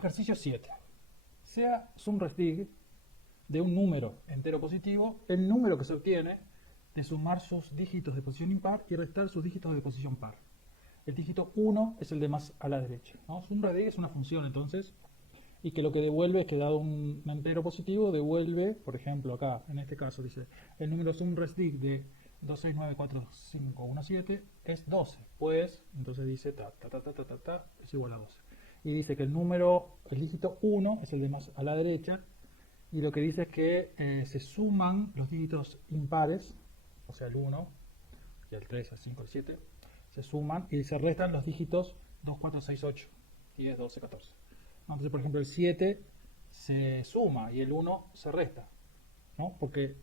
Ejercicio 7. Sea SUMRESDIG de un número entero positivo el número que se obtiene de sumar sus dígitos de posición impar y restar sus dígitos de posición par. El dígito 1 es el de más a la derecha, ¿no? SUMRESDIG es una función entonces, y que lo que devuelve es que dado un entero positivo devuelve, por ejemplo acá, en este caso dice, el número SUMRESDIG de 2694517 es 12, pues, entonces dice es igual a 12. Y dice que el dígito 1 es el de más a la derecha, y lo que dice es que se suman los dígitos impares, o sea el 1, y el 3, el 5, el 7, se suman y se restan los dígitos 2, 4, 6, 8, 10, 12, 14. Entonces, por ejemplo, el 7 se suma y el 1 se resta, ¿no? Porque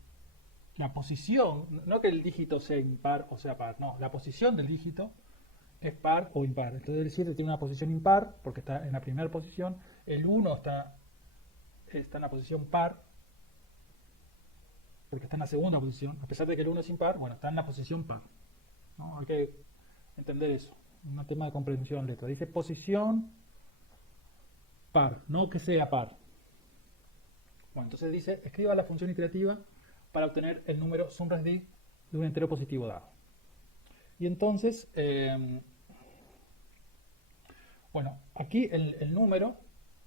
la posición, no que el dígito sea impar o sea par, no, la posición del dígito es par o impar. Entonces el 7 tiene una posición impar porque está en la primera posición, el 1 está en la posición par porque está en la segunda posición, a pesar de que el 1 es impar, bueno, está en la posición par, ¿no? Hay que entender eso, un tema de comprensión letra. Dice posición par, no que sea par. Bueno, entonces dice, escriba la función iterativa para obtener el número SUMRESDIG de un entero positivo dado. Y entonces, bueno, aquí el número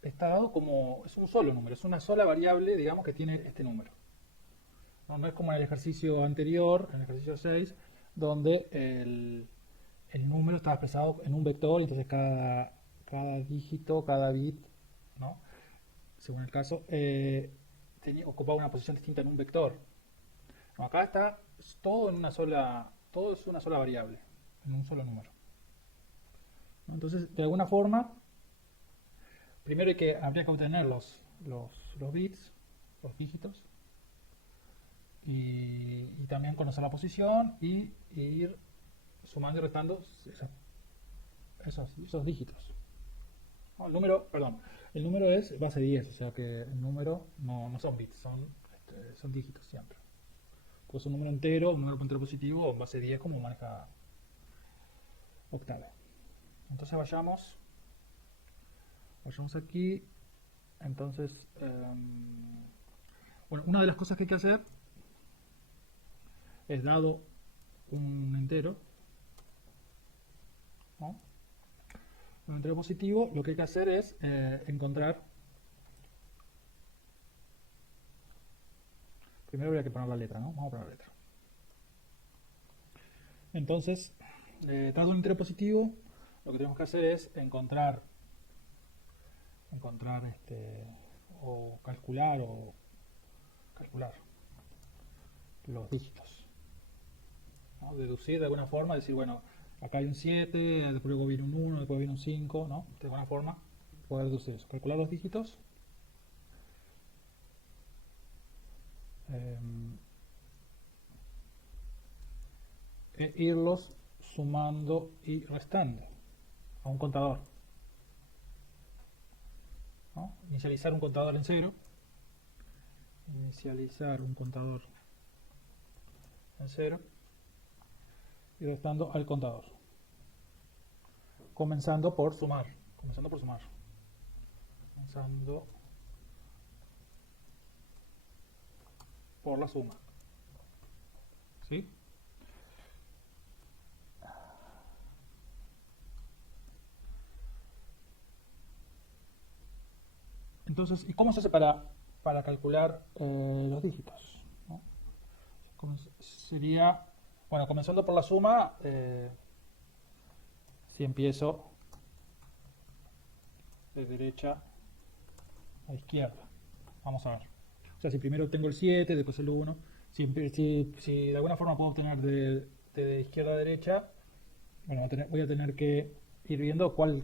está dado como, es un solo número, es una sola variable, digamos, que tiene este número. No es como en el ejercicio anterior, en el ejercicio 6, donde el número estaba expresado en un vector, y entonces cada dígito, cada bit, ¿no? Según el caso, ocupaba una posición distinta en un vector. No, acá está todo en una sola, todo es una sola variable, en un solo número. ¿No? Entonces, de alguna forma, primero habría que obtener los bits, los dígitos, y también conocer la posición y ir sumando y restando esos dígitos. ¿No? El número es base 10, o sea que el número no son bits, son dígitos siempre. Pues un número entero, un número entero positivo, base 10 como maneja octave. Entonces vayamos aquí. Entonces, bueno, una de las cosas que hay que hacer es, dado un entero, ¿no? Un entero positivo, lo que hay que hacer es encontrar. Primero habría que poner la letra, ¿no? Vamos a poner la letra. Entonces, dado un entero positivo, lo que tenemos que hacer es encontrar o calcular los dígitos, ¿no? Deducir de alguna forma, decir, bueno, acá hay un 7, después luego viene un 1, después viene un 5, ¿no? De alguna forma poder deducir eso, calcular los dígitos, e irlos sumando y restando a un contador, ¿no? Inicializar un contador en 0, y restando al contador, comenzando por sumar comenzando por la suma, ¿sí? Entonces, ¿y cómo se hace para calcular los dígitos, ¿no? Sería, bueno, comenzando por la suma, si empiezo de derecha a izquierda, vamos a ver. O sea, si primero obtengo el 7, después el 1, si de alguna forma puedo obtener de izquierda a derecha, bueno, voy a tener que ir viendo cuál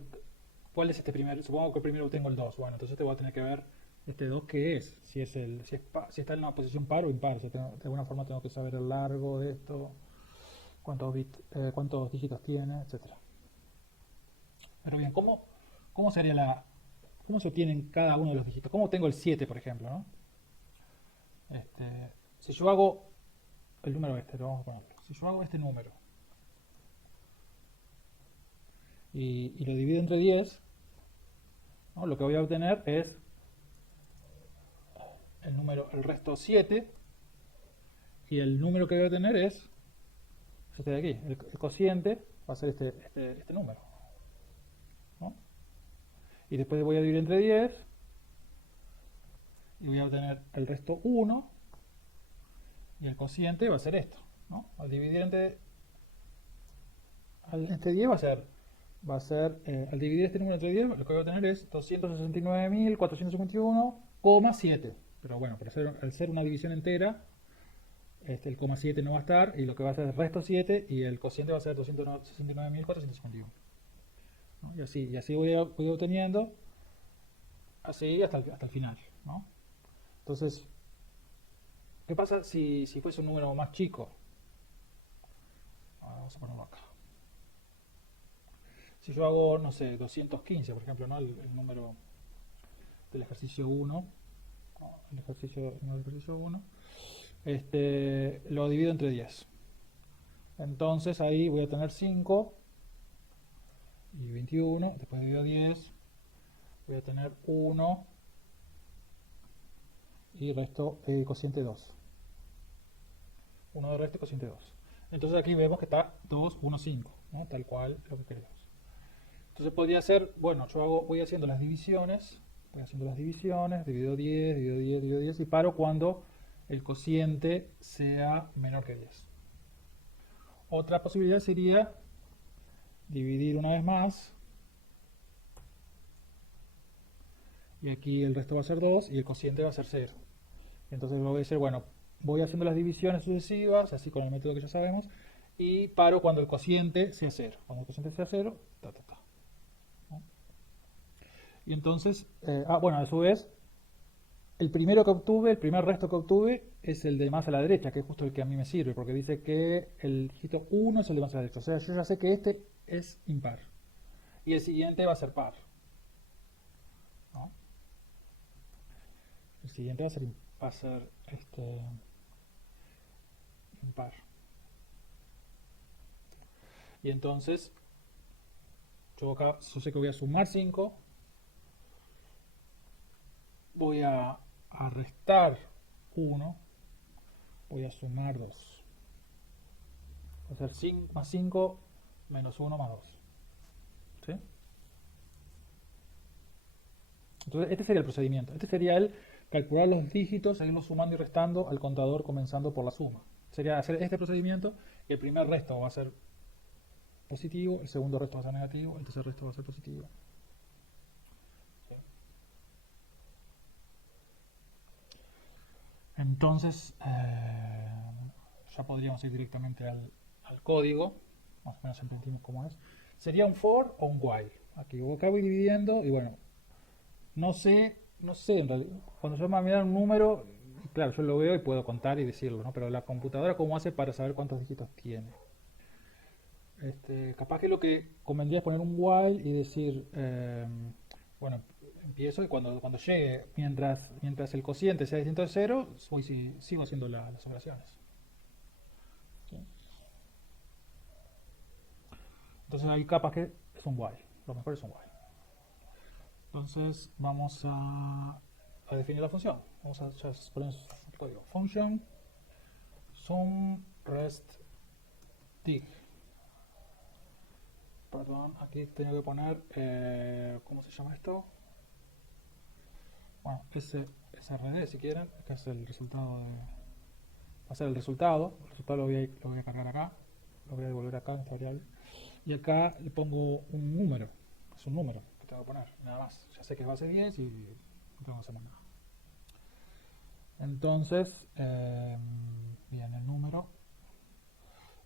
es este primero. Supongo que primero obtengo el 2, bueno, entonces te voy a tener que ver este 2 qué es, si está en una posición par o impar. O sea, de alguna forma tengo que saber el largo de esto, cuántos dígitos tiene, etcétera. Pero bien, ¿cómo se obtienen cada uno de los dígitos? ¿Cómo obtengo el 7, por ejemplo, ¿no? Si yo hago el número lo vamos a ponerlo. Si yo hago este número y lo divido entre 10, ¿no? Lo que voy a obtener es el resto 7, y el número que voy a obtener es este de aquí. El cociente va a ser este número, ¿no? Y después voy a dividir entre 10 y voy a obtener el resto 1, y el cociente va a ser esto, ¿no? Al dividir entre 10 al dividir este número entre 10, lo que voy a obtener es 269.451,7. Pero bueno, al ser una división entera, el coma 7 no va a estar, y lo que va a ser el resto 7, y el cociente va a ser 269.451, ¿no? Y así voy obteniendo, así hasta el final, ¿no? Entonces, ¿qué pasa si fuese un número más chico? Ahora vamos a ponerlo acá. Si yo hago, no sé, 215, por ejemplo, ¿no? El número del ejercicio 1, el ejercicio 1, lo divido entre 10. Entonces ahí voy a tener 5 y 21, después divido 10, voy a tener 1 y resto cociente 2. 1 de resto y cociente 2. Entonces aquí vemos que está 2, 1, 5, ¿no? Tal cual lo que queremos. Entonces podría ser, bueno, voy haciendo las divisiones, divido 10, divido 10, divido 10, y paro cuando el cociente sea menor que 10. Otra posibilidad sería dividir una vez más, y aquí el resto va a ser 2 y el cociente va a ser 0. Entonces lo que voy a hacer, bueno, voy haciendo las divisiones sucesivas, así con el método que ya sabemos, y paro cuando el cociente sea 0. Cuando el cociente sea 0, ¿no? Y entonces, bueno, a su vez, el primer resto que obtuve es el de más a la derecha, que es justo el que a mí me sirve, porque dice que el dígito 1 es el de más a la derecha. O sea, yo ya sé que este es impar, y el siguiente va a ser par, ¿no? El siguiente va a ser impar. Y entonces, yo sé que voy a sumar 5, voy a restar 1, voy a sumar 2. Va a ser 5 más 5 menos 1 más 2. ¿Sí? Entonces, este sería el procedimiento. Este sería el calcular los dígitos, seguirlos sumando y restando al contador comenzando por la suma. Sería hacer este procedimiento, y el primer resto va a ser positivo, el segundo resto va a ser negativo, el tercer resto va a ser positivo. ¿Sí? Entonces, ya podríamos ir directamente al código, más o menos entendimos cómo es. Sería un for o un while. Aquí acá voy dividiendo, y bueno, no sé en realidad. Cuando yo me mirar un número, claro, yo lo veo y puedo contar y decirlo, ¿no? Pero la computadora, ¿cómo hace para saber cuántos dígitos tiene? Capaz que lo que convendría es poner un while y decir, bueno, empiezo, y cuando llegue, mientras el cociente sea distinto de 0, sigo haciendo las operaciones. ¿Sí? Entonces ahí capaz que es un while. Lo mejor es un while. Entonces vamos a definir la función. Vamos a poner el código. Function sum rest dig. Perdón, aquí tengo que poner, ¿cómo se llama esto? Bueno, SRD si quieren, que es el resultado va a ser el resultado. El resultado lo voy a cargar acá, lo voy a devolver acá en esta variable. Y acá le pongo un número, es un número que tengo que poner, nada más. Ya sé que es base 10 y no tengo que hacer más nada. Entonces, bien, el número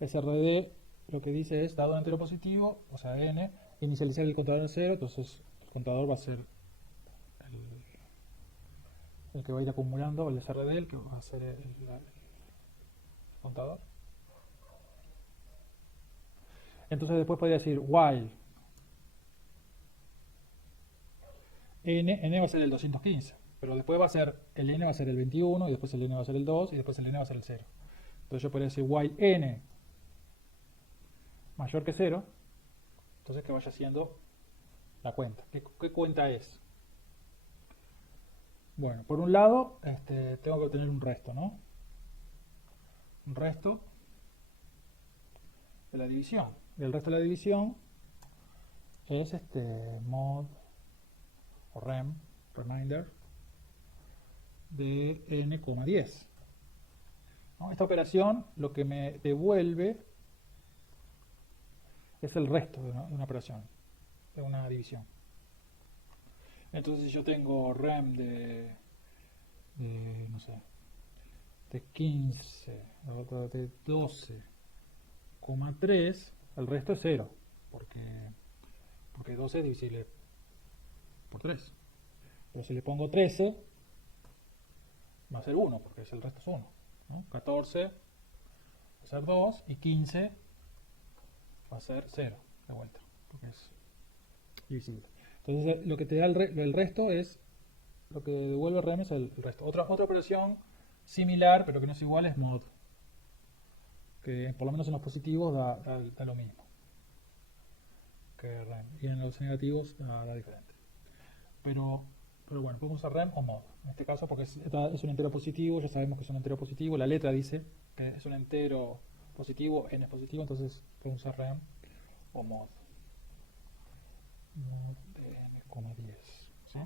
SRD lo que dice es, dado un entero positivo, o sea n, inicializar el contador en 0, entonces el contador va a ser el que va a ir acumulando, el SRD, el que va a ser el contador. Entonces después podría decir while n va a ser el 215, pero después el n va a ser el 21, y después el n va a ser el 2, y después el n va a ser el 0. Entonces yo podría decir while n mayor que 0, entonces que vaya haciendo la cuenta. ¿Qué cuenta es? Bueno, por un lado, tengo que obtener un resto, ¿no? Un resto de la división. Y el resto de la división es mod o reminder de n,10. ¿No? Esta operación lo que me devuelve es el resto de una operación, de una división. Entonces, si yo tengo rem no sé, de 15, la otra de 12,3, el resto es 0, porque 12 es divisible por 3. Pero si le pongo 13, va a ser 1, porque el resto es 1. ¿No? 14 va a ser 2 y 15 va a ser 0 de vuelta, porque es divisible. Entonces lo que te da el resto es, lo que devuelve rem es el resto. Otra operación similar, pero que no es igual, es mod, que por lo menos en los positivos da lo mismo que rem, y en los negativos da diferente. Pero bueno, podemos usar rem o mod, en este caso porque es un entero positivo, ya sabemos que es un entero positivo, la letra dice que es un entero positivo, n es positivo, entonces podemos usar rem o mod. Mod de n,10. ¿Sí?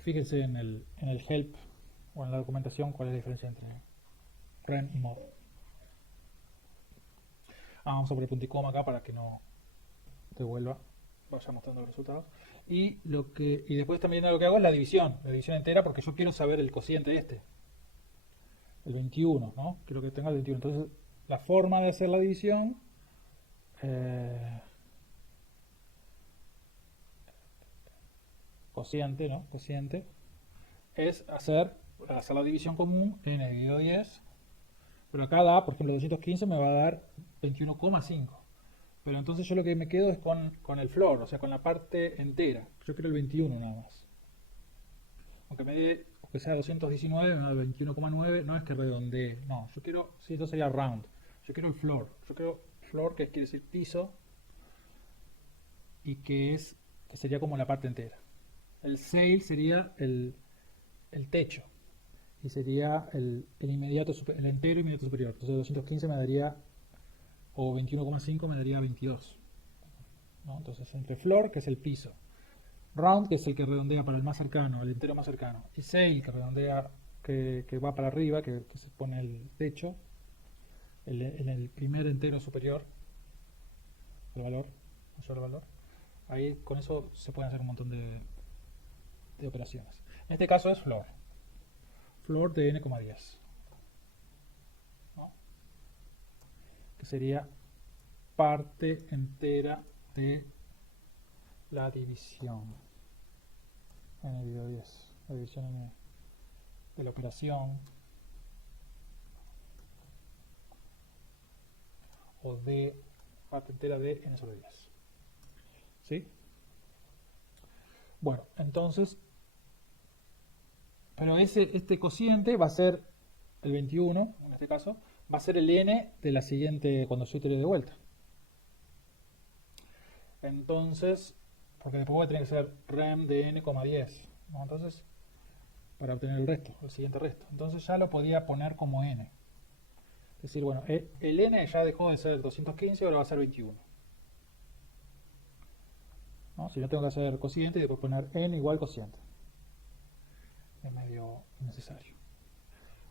Fíjense en el help o en la documentación cuál es la diferencia entre rem y mod. Vamos a poner punto y coma acá para que no devuelva, vaya mostrando los resultados. Y después también lo que hago es la división entera, porque yo quiero saber el cociente el 21, ¿no? Quiero que tenga el 21. Entonces, la forma de hacer la división cociente, ¿no? Cociente es hacer la división común n dividido 10, pero acá da, por ejemplo, 215 me va a dar 21,5. Pero entonces yo lo que me quedo es con el floor, o sea, con la parte entera. Yo quiero el 21 nada más. Aunque sea 219, me da 21,9, no es que redondee, no, yo quiero, sí, esto sería round. Yo quiero el floor. Yo quiero floor, que quiere decir piso, y que sería como la parte entera. El sail sería el techo, y sería el entero inmediato superior. Entonces 215 me daría, o 21,5 me daría 22. ¿No? Entonces entre floor, que es el piso, round, que es el que redondea para el más cercano, el entero más cercano, y sail, que redondea, que va para arriba, que se pone el techo, en el primer entero superior, el valor, mayor valor. Ahí con eso se pueden hacer un montón de operaciones. En este caso es floor. Floor de n,10. ¿No? Que sería parte entera de la división. N dividido 10. La división de la operación. O de parte entera de n sobre 10. ¿Sí? Bueno, entonces, pero este cociente va a ser el 21, en este caso, va a ser el n de la siguiente, cuando yo itere de vuelta. Entonces, porque después voy a tener que ser rem de n,10, ¿no? Entonces, para obtener el resto, el siguiente resto. Entonces ya lo podía poner como n. Es decir, bueno, el n ya dejó de ser 215, ahora va a ser 21. ¿No? Si no tengo que hacer cociente y después poner n igual cociente. Es medio innecesario.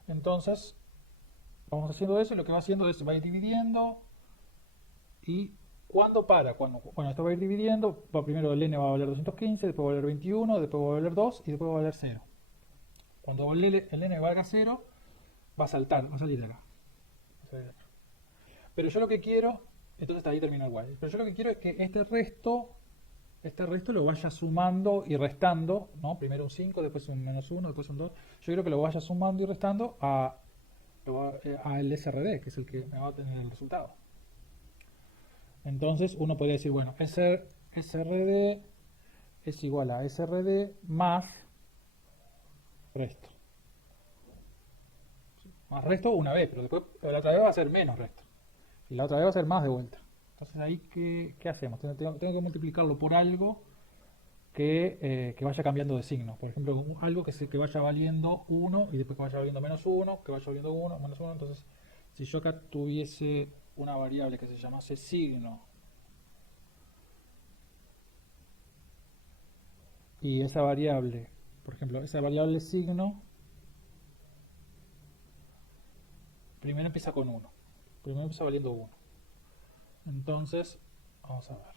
Entonces, vamos haciendo eso y lo que va haciendo es, va a ir dividiendo. ¿Y cuándo para? Bueno, esto va a ir dividiendo. Primero el n va a valer 215, después va a valer 21, después va a valer 2 y después va a valer 0. Cuando el n valga 0, va a saltar, va a salir de acá. Pero yo lo que quiero, entonces ahí termina el while. Pero yo lo que quiero es que este resto lo vaya sumando y restando, ¿no? Primero un 5, después un menos 1, después un 2. Yo quiero que lo vaya sumando y restando al SRD, que es el que me va a tener el resultado. Entonces uno podría decir, bueno, SRD es igual a SRD más resto. Más resto una vez, pero después la otra vez va a ser menos resto. Y la otra vez va a ser más de vuelta. Entonces ahí, ¿qué hacemos? Tengo que multiplicarlo por algo que vaya cambiando de signo. Por ejemplo, algo que vaya valiendo 1 y después que vaya valiendo menos 1, que vaya valiendo 1, menos 1. Entonces, si yo acá tuviese una variable que se llamase signo, y esa variable, por ejemplo, esa variable signo, primero empieza con 1. Primero empieza valiendo 1. Entonces, vamos a ver.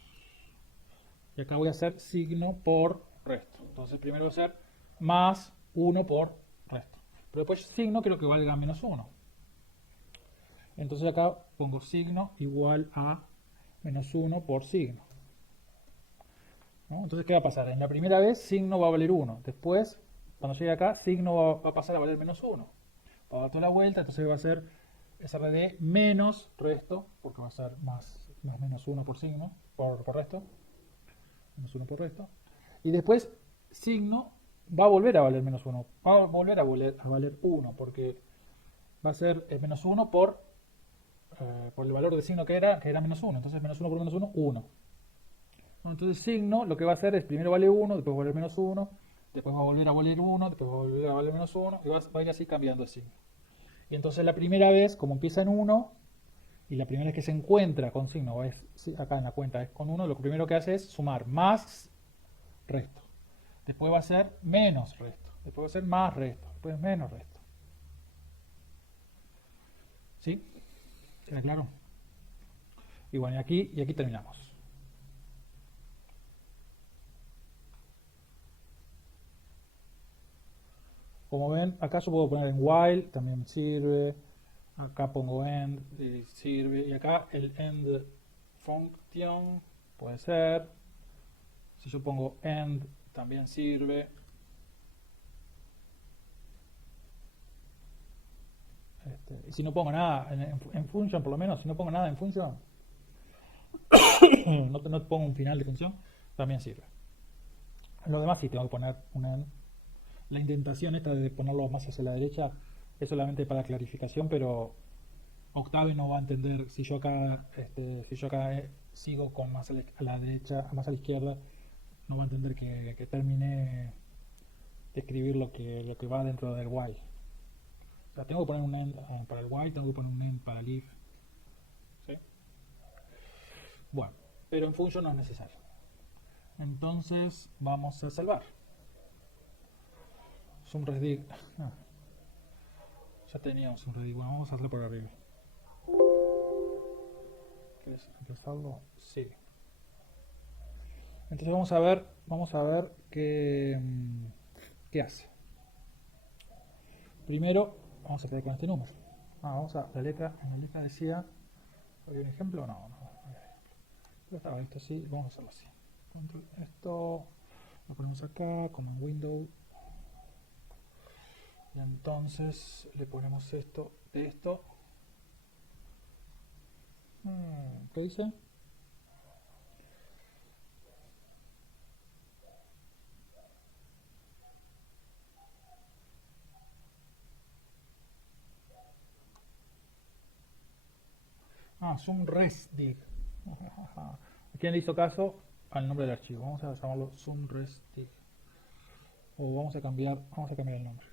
Y acá voy a hacer signo por resto. Entonces, primero voy a hacer más 1 por resto. Pero después signo quiero que valga menos 1. Entonces acá pongo signo igual a menos 1 por signo. ¿No? Entonces, ¿qué va a pasar? En la primera vez, signo va a valer 1. Después, cuando llegue acá, signo va a pasar a valer menos 1. Va a dar toda la vuelta, entonces va a ser SRD menos resto, porque va a ser más menos 1 por signo, por resto. Menos 1 por resto. Y después, signo va a volver a valer menos 1. Va a volver a valer 1, porque va a ser menos 1 por el valor de signo que era menos 1. Entonces, menos 1 por menos 1, 1. Entonces signo lo que va a hacer es primero vale 1, después va a valer menos 1, después va a volver a valer 1, después va a volver a valer menos 1 y va a ir así cambiando de signo. Y entonces la primera vez, como empieza en 1, y la primera vez que se encuentra con signo, acá en la cuenta es con 1, lo primero que hace es sumar más resto. Después va a ser menos resto. Después va a ser más resto. Después menos resto. ¿Sí? ¿Queda claro? Y bueno, y aquí terminamos. Como ven, acá yo puedo poner en while, también sirve. Acá pongo end, y sirve. Y acá el end function puede ser. Si yo pongo end, también sirve. Y si no pongo nada en function, por lo menos, si no pongo nada en function, no pongo un final de función, también sirve. En lo demás sí tengo que poner un end. La indentación esta de ponerlo más hacia la derecha es solamente para clarificación, pero Octave no va a entender si yo acá, sigo con más a la derecha, más a la izquierda, no va a entender que terminé de escribir lo que va dentro del while. O sea, tengo que poner un end para el while, tengo que poner un end para el if. ¿Sí? Bueno, pero en function no es necesario. Entonces vamos a salvar. SumResDig. Ya teníamos un ResDig. Bueno, vamos a hacerlo por arriba. ¿Quieres empezarlo? Sí. Entonces vamos a ver qué hace. Primero vamos a quedar con este número. Vamos a en la letra decía, ¿había un ejemplo? No había ejemplo. Pero estaba esto así, vamos a hacerlo así. Esto lo ponemos acá como en Windows. Y entonces le ponemos esto de esto. ¿Qué dice? SumResDig. ¿A quién le hizo caso? Al nombre del archivo. Vamos a llamarlo SumResDig. O vamos a cambiar el nombre.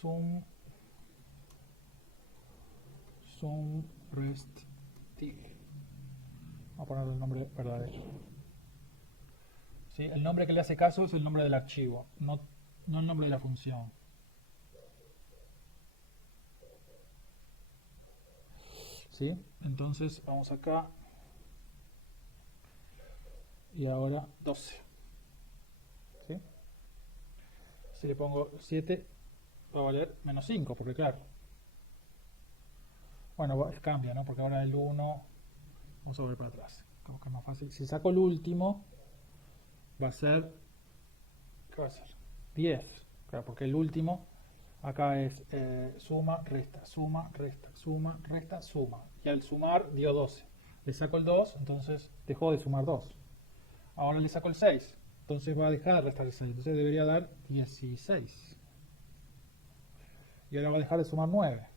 SumResDig. Vamos a ponerle el nombre verdadero. ¿Sí? El nombre que le hace caso es el nombre del archivo, no el nombre de la función. ¿Sí? Entonces vamos acá y ahora 12. ¿Sí? Si le pongo 7 va a valer menos 5, porque claro. Bueno, cambia, ¿no? Porque ahora el 1, vamos a volver para atrás, como que es más fácil. Si saco el último, va a ser, ¿qué va a ser? 10, claro, porque el último acá es suma, resta, suma, resta, suma, resta, suma. Y al sumar dio 12. Le saco el 2, entonces dejó de sumar 2. Ahora le saco el 6, entonces va a dejar de restar el 6. Entonces debería dar 16. Y ahora va a dejar de sumar 9.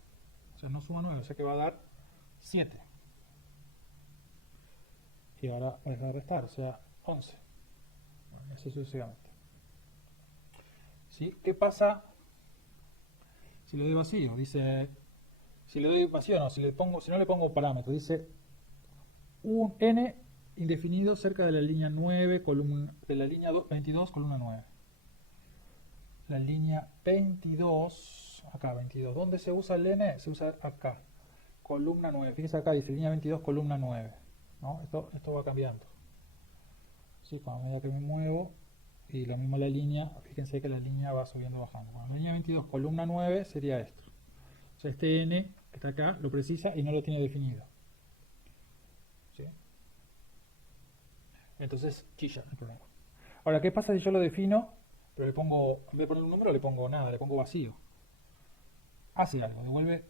O sea, no suma 9, o sea que va a dar 7. y ahora voy a dejar de restar, o sea, 11. Bueno, y así sucesivamente. ¿Sí? ¿Qué pasa si le doy vacío? Dice, si le doy vacío no, si no le pongo parámetro, dice un n indefinido cerca de la línea 9, de la línea 22, columna 9. La línea 22, acá 22. ¿Dónde se usa el n? Se usa acá, columna 9. Fíjense acá, dice línea 22, columna 9. ¿No? Esto va cambiando. ¿Sí? Cuando medida que me muevo, y lo mismo la línea, fíjense que la línea va subiendo, bajando. Bueno, la línea 22, columna 9 sería esto. O sea, este n que está acá lo precisa y no lo tiene definido. ¿Sí? Entonces chilla el problema. Ahora, ¿qué pasa si yo lo defino, pero le pongo, en vez de poner un número, le pongo nada, le pongo vacío? Hace algo,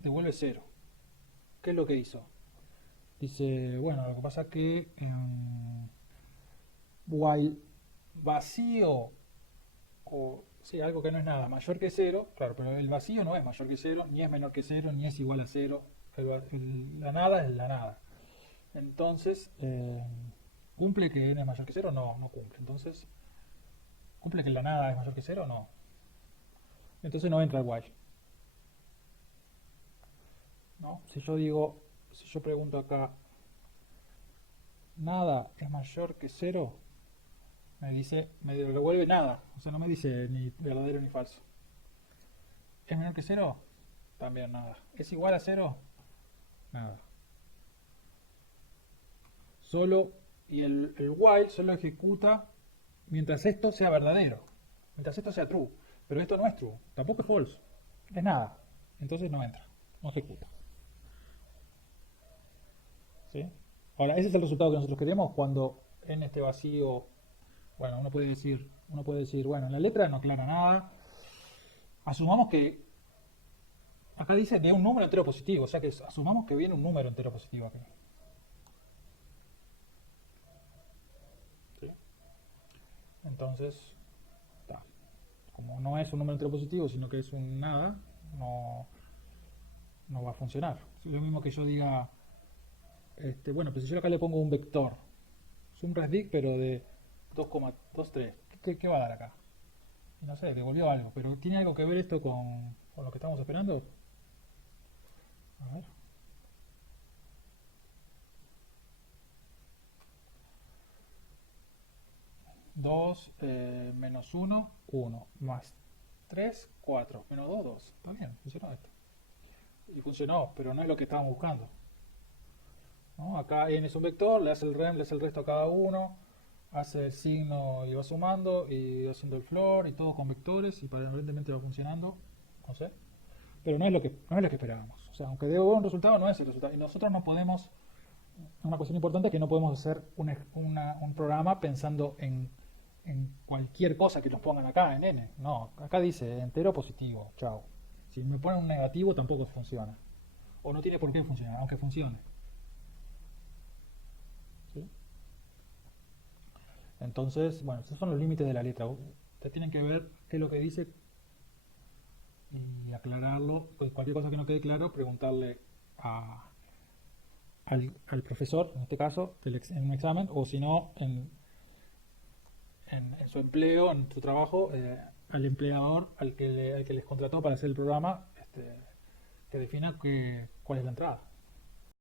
devuelve 0. ¿Qué es lo que hizo? Dice, bueno, lo que pasa es que while vacío, o sí, algo que no es nada, mayor que 0, claro, pero el vacío no es mayor que 0, ni es menor que 0, ni es igual a 0. La nada es la nada. Entonces, ¿cumple que n es mayor que 0? No, no cumple. Entonces, ¿cumple que la nada es mayor que 0? No. Entonces no entra el while. ¿No? Si yo pregunto acá, ¿nada es mayor que 0? Me devuelve nada. O sea, no me dice ni verdadero ni falso. ¿Es menor que 0? También nada. ¿Es igual a 0? Nada. Y el while solo ejecuta mientras esto sea verdadero. Mientras esto sea true. Pero esto no es true. Tampoco es false. Es nada. Entonces no entra. No ejecuta. ¿Sí? Ahora, ese es el resultado que nosotros queremos cuando en este vacío, bueno, uno puede decir, bueno, en la letra no aclara nada. Asumamos que acá dice de un número entero positivo, o sea que asumamos que viene un número entero positivo aquí. ¿Sí? Entonces, como no es un número entero positivo, sino que es un nada, no va a funcionar. Es lo mismo que yo diga, bueno, pues si yo acá le pongo un vector, es un ResDig, pero de 2,23, ¿qué va a dar acá? No sé, devolvió algo, pero ¿tiene algo que ver esto con lo que estamos esperando? A ver. 2 menos 1, 1, más 3, 4, menos 2, 2. Está bien, funcionó esto. Y funcionó, pero no es lo que estábamos buscando. ¿No? Acá n es un vector, le hace el rem, le hace el resto a cada uno, hace el signo y va sumando, y va haciendo el floor, y todo con vectores, y aparentemente va funcionando. No sé. Pero no es lo que esperábamos. O sea, aunque dé un resultado, no es el resultado. Y nosotros no podemos, una cuestión importante es que no podemos hacer un programa pensando en cualquier cosa que nos pongan acá en n. No, acá dice entero positivo, chao. Si me ponen un negativo tampoco funciona. O no tiene por qué funcionar, aunque funcione. ¿Sí? Entonces, bueno, esos son los límites de la letra. Ustedes tienen que ver qué es lo que dice y aclararlo. Pues cualquier cosa que no quede claro, preguntarle al profesor, en este caso, en un examen, o si no, en su empleo, en su trabajo, al empleador al que les contrató para hacer el programa, que defina cuál es la entrada.